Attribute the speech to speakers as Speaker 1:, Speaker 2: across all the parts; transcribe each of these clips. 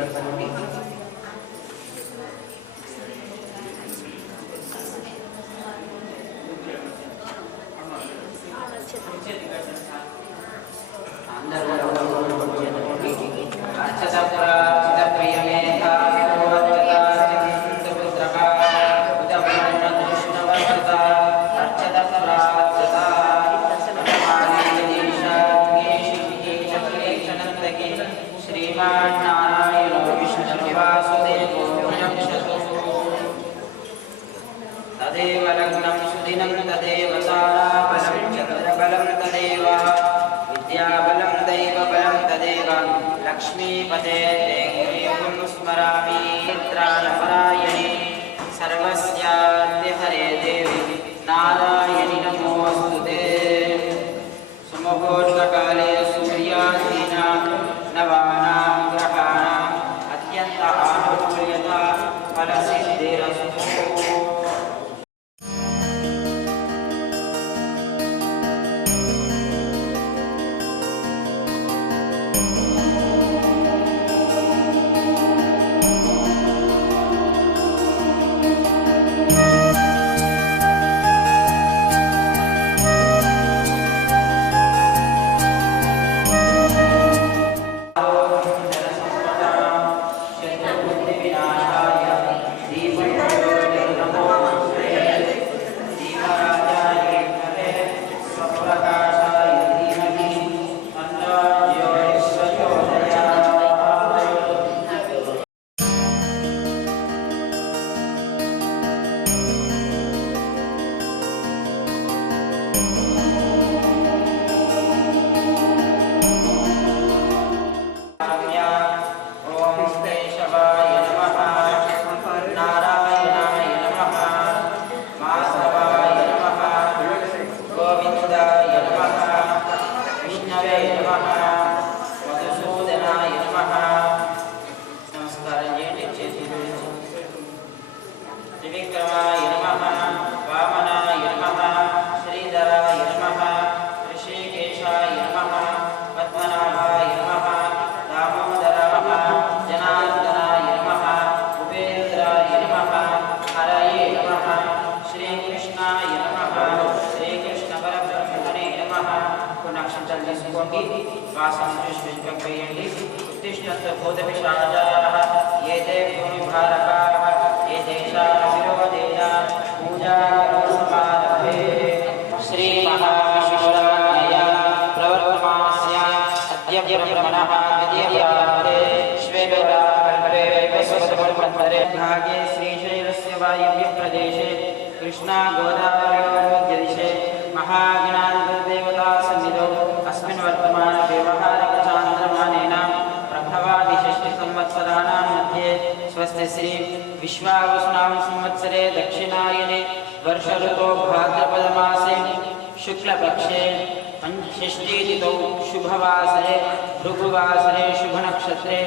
Speaker 1: Gracias. Natale. కొన్ని అక్షంతలు తీసుకోండి వాసం చూసి వేయండి ఉత్తిష్టంత భూతపిశాచాः ఏ తే భూమిభారకాः ఏ దేశాः విరోధేన పూజాసమారభే षष्ठीतिथौ शुभवासरे भृगुवासरे शुभनक्षत्रे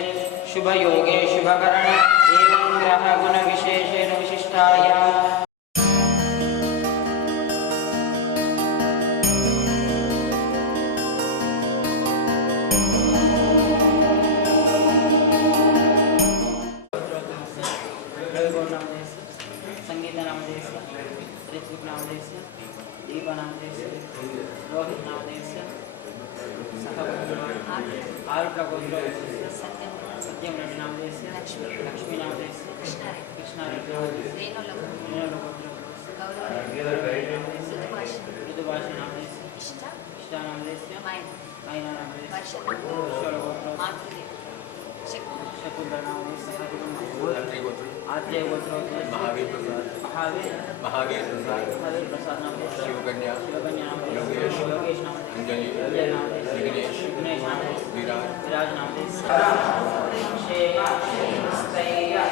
Speaker 1: शुभयोगे शुभकरण एवं ग्रहगुणविशेषेण विशिष्टायाम् संगीतनामदेश ऋत्विकनामदेश नामदेस्य दीप नामदेस्य रोहित नामदेस्य आरुष गोत्र सत्यम रेड्डी नामदेस्य लक्ष्मी नामदेस्य कृष्ण रेड्डी गोत्र ऋतुभाष आत्रेय गोत्र से
Speaker 2: महावीर प्रसाद।
Speaker 1: महावीर।
Speaker 2: महावीर प्रसाद।
Speaker 1: महावीर प्रसाद नाम से
Speaker 2: शिवकन्या।
Speaker 1: शिवकन्या नाम से
Speaker 2: योगेश।
Speaker 1: योगेश नाम से
Speaker 2: अंजलि।
Speaker 1: अंजलि नाम से
Speaker 2: विघ्नेश।
Speaker 1: विघ्नेश नाम
Speaker 2: से
Speaker 1: विराज। विराज नाम से Shreya Shreya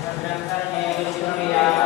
Speaker 1: Gracias.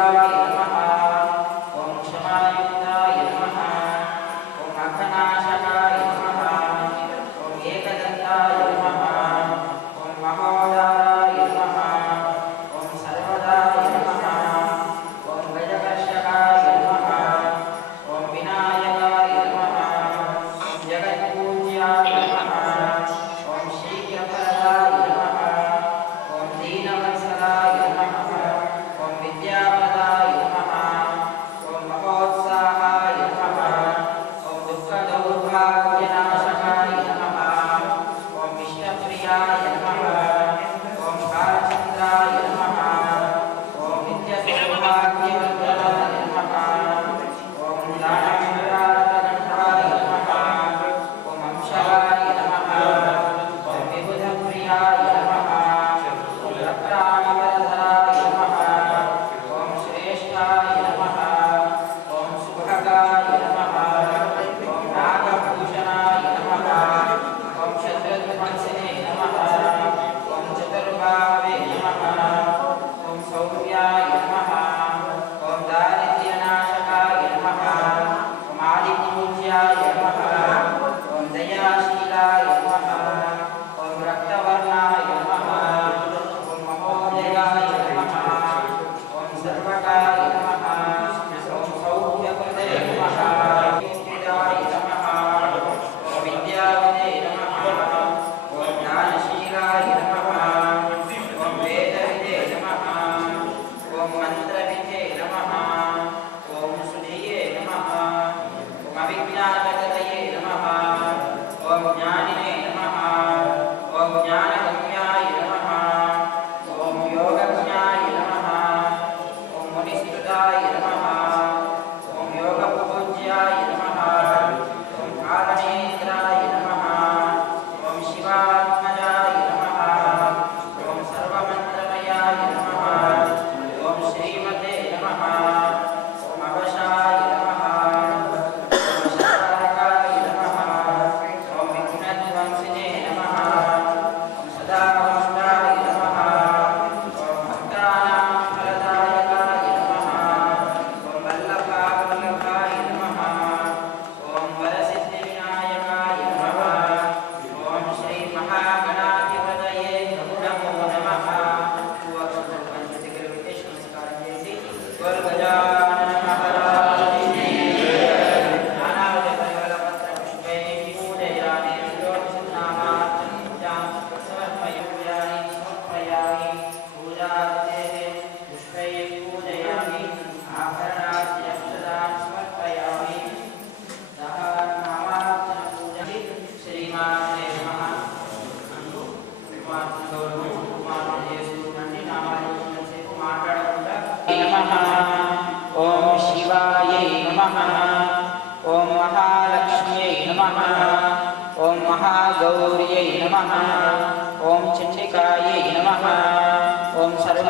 Speaker 1: Thank you.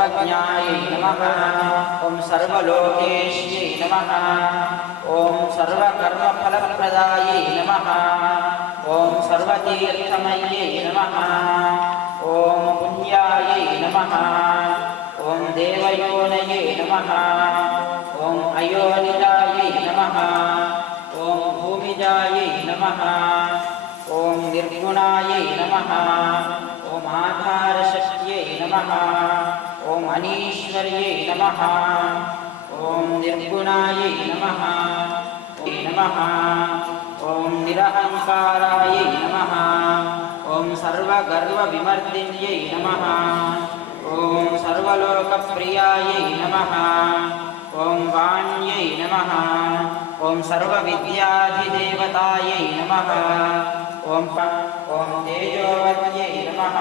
Speaker 1: सर्वज्ञायै नमः ॐ सर्वलोकेश्यै नमः ॐ सर्वकर्मफलप्रदायै नमः ॐ सर्वतीर्थमये नमः ॐ पुण्यायै नमः ॐ देवयोनये नमः ॐ अयोनिजायै नमः ॐ भूमिजायै नमः ॐ निर्गुणायै नमः ॐ आधारशक्त्यै नमः अनीश्वर्यै नमः ॐ निर्गुणायै नमः नमः ॐ निरहङ्कारायै नमः ॐ सर्वगर्वविमर्दिन्यै नमः ॐ सर्वलोकप्रियायै नमः ॐ वाण्यै नमः ॐ सर्वविद्याधिदेवतायै नमः ॐ ॐ तेजोवर्यै नमः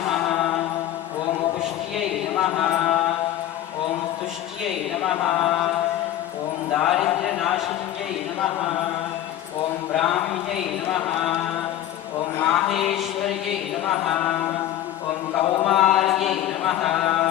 Speaker 1: ॐ पुष्ट्यै नमः। ॐ तुष्ट्यै नमः। ॐ दारिद्र्यनाशिन्यै नमः। ॐ ब्राह्म्यै नमः। ॐ माहेश्वर्यै नमः। ॐ कौमार्यै नमः।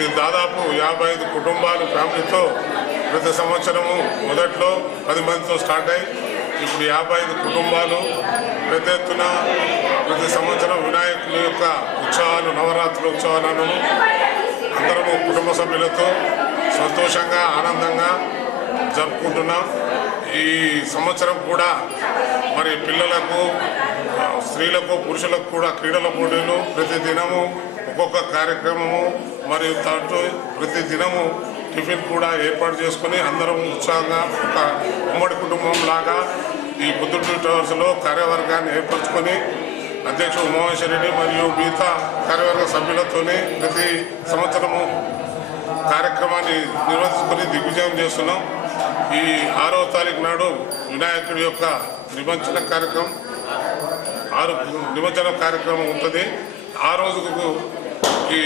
Speaker 3: ఇది దాదాపు యాభై ఐదు కుటుంబాలు ఫ్యామిలీతో ప్రతి సంవత్సరము మొదట్లో పది మందితో స్టార్ట్ అయ్యి ఇప్పుడు యాభై ఐదు కుటుంబాలు పెద్ద ఎత్తున ప్రతి సంవత్సరం వినాయకుల యొక్క ఉత్సవాలు నవరాత్రుల ఉత్సవాలను అందరము కుటుంబ సభ్యులతో సంతోషంగా ఆనందంగా జరుపుకుంటున్నాం. ఈ సంవత్సరం కూడా మరి పిల్లలకు స్త్రీలకు పురుషులకు కూడా క్రీడల పోటీలు ప్రతి దినము ఒక్కొక్క కార్యక్రమము మరియు దాంట్లో ప్రతి దినము టిఫిన్ కూడా ఏర్పాటు చేసుకుని అందరం ఉత్సాహంగా ఒక ఉమ్మడి కుటుంబం లాగా ఈ బుద్ధుడు టవర్స్లో కార్యవర్గాన్ని ఏర్పరచుకొని అధ్యక్షుడు ఉమామేశ్వరరెడ్డి మరియు మిగతా కార్యవర్గ సభ్యులతోనే ప్రతి సంవత్సరము కార్యక్రమాన్ని నిర్వహించుకొని దిగ్విజయం చేస్తున్నాం. ఈ ఆరో తారీఖు నాడు వినాయకుడి యొక్క నిమజ్జన కార్యక్రమం ఆరు నిమజ్జన కార్యక్రమం ఉంటుంది. ఆ రోజుకు ఈ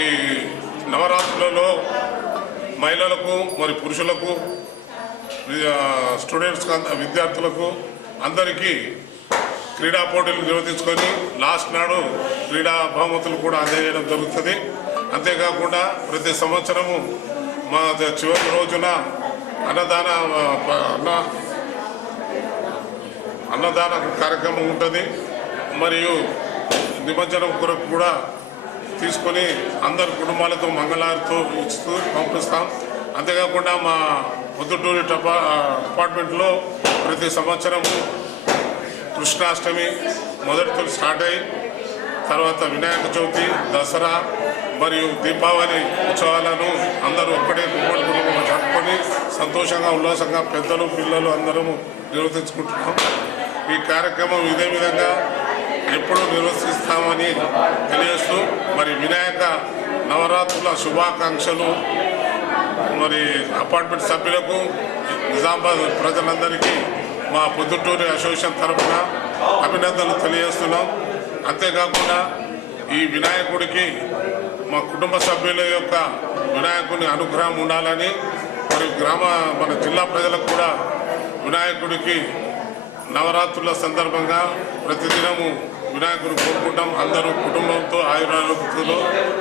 Speaker 3: నవరాత్రులలో మహిళలకు మరి పురుషులకు స్టూడెంట్స్ విద్యార్థులకు అందరికీ క్రీడా పోటీలు నిర్వహించుకొని లాస్ట్ నాడు క్రీడా బహుమతులు కూడా అందజేయడం జరుగుతుంది. అంతేకాకుండా ప్రతి సంవత్సరము మా చివరి రోజున అన్నదాన అన్న అన్నదాన కార్యక్రమం ఉంటుంది. మరియు నిమజ్జనం కొరకు కూడా తీసుకొని అందరి కుటుంబాలతో మంగళారితో ఇస్తూ పంపిస్తాం. అంతేకాకుండా మా పొద్దుటూరి టపా అపార్ట్మెంట్లో ప్రతి సంవత్సరం కృష్ణాష్టమి మొదటితో స్టార్ట్ అయ్యి తర్వాత వినాయక చవితి దసరా మరియు దీపావళి ఉత్సవాలను అందరూ ఒక్కటే కుటుంబ కుటుంబంగా జరుపుకొని సంతోషంగా ఉల్లాసంగా పెద్దలు పిల్లలు అందరము నిర్వర్తించుకుంటున్నాం. ఈ కార్యక్రమం ఇదే విధంగా ఎప్పుడు నిర్వర్తిస్తామని తెలియజేస్తూ మరి వినాయక నవరాత్రుల శుభాకాంక్షలు. మరి అపార్ట్మెంట్ సభ్యులకు నిజామాబాద్ ప్రజలందరికీ మా పొద్దుటూరి అసోసియేషన్ తరఫున అభినందనలు తెలియజేస్తున్నాం. అంతేకాకుండా ఈ వినాయకుడికి మా కుటుంబ సభ్యుల యొక్క వినాయకుని అనుగ్రహం ఉండాలని మరి గ్రామ మన జిల్లా ప్రజలకు కూడా వినాయకుడికి నవరాత్రుల సందర్భంగా ప్రతిదినము వినాయకుడు కోరుకుంటాం. అందరూ కుటుంబంతో ఆయురారోగ్యంతో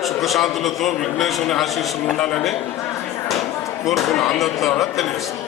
Speaker 3: సుఖశాంతులతో విఘ్నేశ్వరుని ఆశీస్సులు ఉండాలని కోరుకున్న అందరి ద్వారా తెలియజేస్తాం